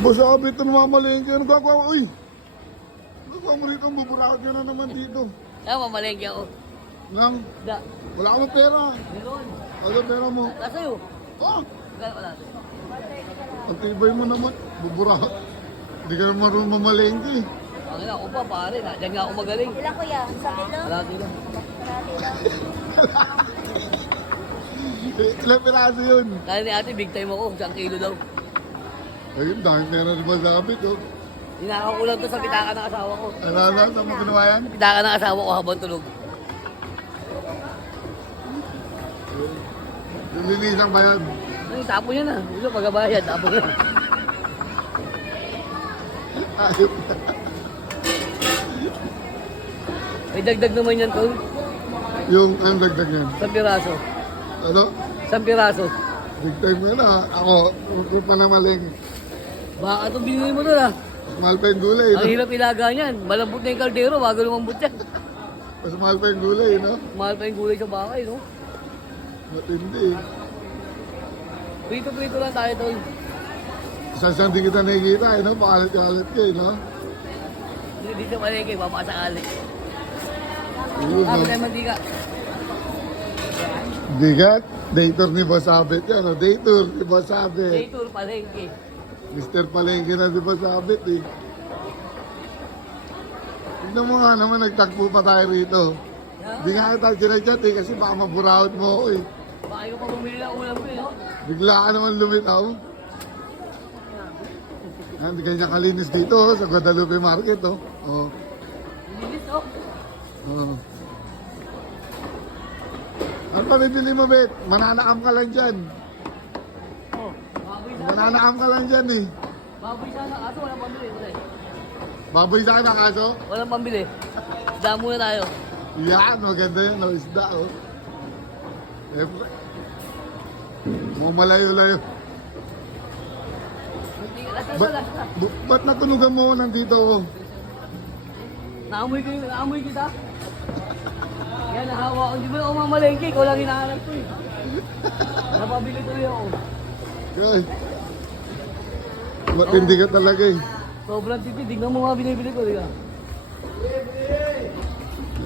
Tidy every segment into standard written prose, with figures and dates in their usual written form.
Basabit na namamalengke. Ano gagawa? Uy! Gagawa mo rito, buburakot ka na naman dito. Kaya mamalengke ako. Nang, Da. wala ka ng pera. Meron. Ano pera mo? Nasa'yo. Oh! Wala. Ang tibay mo naman. Buburakot. Hindi ka naman marunong mamalengke. Ang ina, ako pa pare. Diyan nga ako magaling. Ilan kuya? Sa kilo? Wala dito. Marami lang. Ilang piraso yun? Kaya ni ate, big time ako. 1 kilo daw. Ayun, dahil pera rin masabit, oh. Hinakaw ko lang to sa pitaka ng asawa ko. Ano, saan mo ginawa yan? Pitaka ng asawa ko habang tulog. Linisan ba yan? Ay, tapo niya na. Ilo, pagkabayad, tapo niya. Ayop. May dagdag naman yan, tol. Yung, anong dagdag yan? 1 piraso. Ano? 1 piraso. Big time mo yun, ah. Ako, huwag pa na malengke. Baka ito binili mo doon, ah. Mahal pa yung gulay, no? Ang hirap ilaga niyan. Malambot na yung kaldero, bago lumambot yan. Mas mahal pa yung gulay, no? Mahal pa yung gulay sa bakay, no? Matindi. Prito-prito lang tayo, tol. Saan di kita nakikita, eh, no? Pakalit-kalit ka, eh, no? Hindi sa malengke, papakasakali. Yun, Ah, no? tayo mantika. Bigat. Day tour ni Boss Abet yan, no? Day tour ni Boss Abet. Day tour, palengke. Mr. Palengke na si Boss Abet, eh. Tignan mo nga naman, nagtagpo pa tayo rito. Di nga kita sinadyan, eh, kasi baka maburawat mo ako, eh. Baka yung pa bumili ng ulam ko, eh, no? Bigla ka naman lumitaw. Hindi kanya kalinis dito, oh, sa Guadalupe Market, oh. Oh. Linis, oh. Oh. Ano pa bibili mo, Bet? Mananaam ka lang dyan. Oh, baboy sana. Mananaam ka lang dyan, eh. Baboy sana. Aso, walang pambili. Baboy sa akin ang kaso? Walang pambili. Damo na tayo. Yan, maganda yun, no? Isda, oh. Siyempre. Mukhang malayo-layo. Ba't natunugan mo nandito, oh? Naamoy kita. Yan, nahawa ko. Hindi mo na ako mamalengke. Ikaw lang hinahanap ko, eh. Napabili tuloy ako. Guys. Matindi ka talaga, eh. Sobrang titi. Tignan mo nga binibili ko, di ka?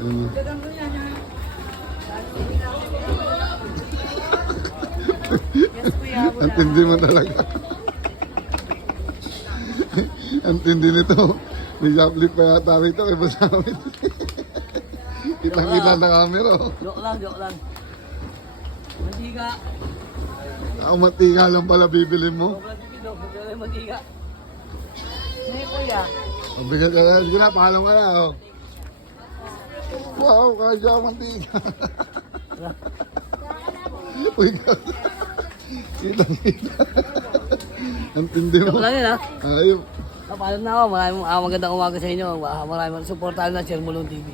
Mm. Yes kuya. Ang tindi mo talaga. Ang tindi nito. May shoplift pa yata rito kay Basamit. Kitang-kita na camera, oh. Joke lang, joke lang. Mantika. Ako matika lang pala bibili mo. Sobrang titi daw. Sobrang lang mantika. Hindi kuya. Mabigat ka na. Sige na, paalam ka na, oh. Wow, kaya ang mantika. Uy, kitang-kita. Ang tindi mo. Joke lang yan, ha? Ayop. Paalam na ako. Maraming magandang umaga sa inyo. Maraming supportahan na Sir Mulong TV.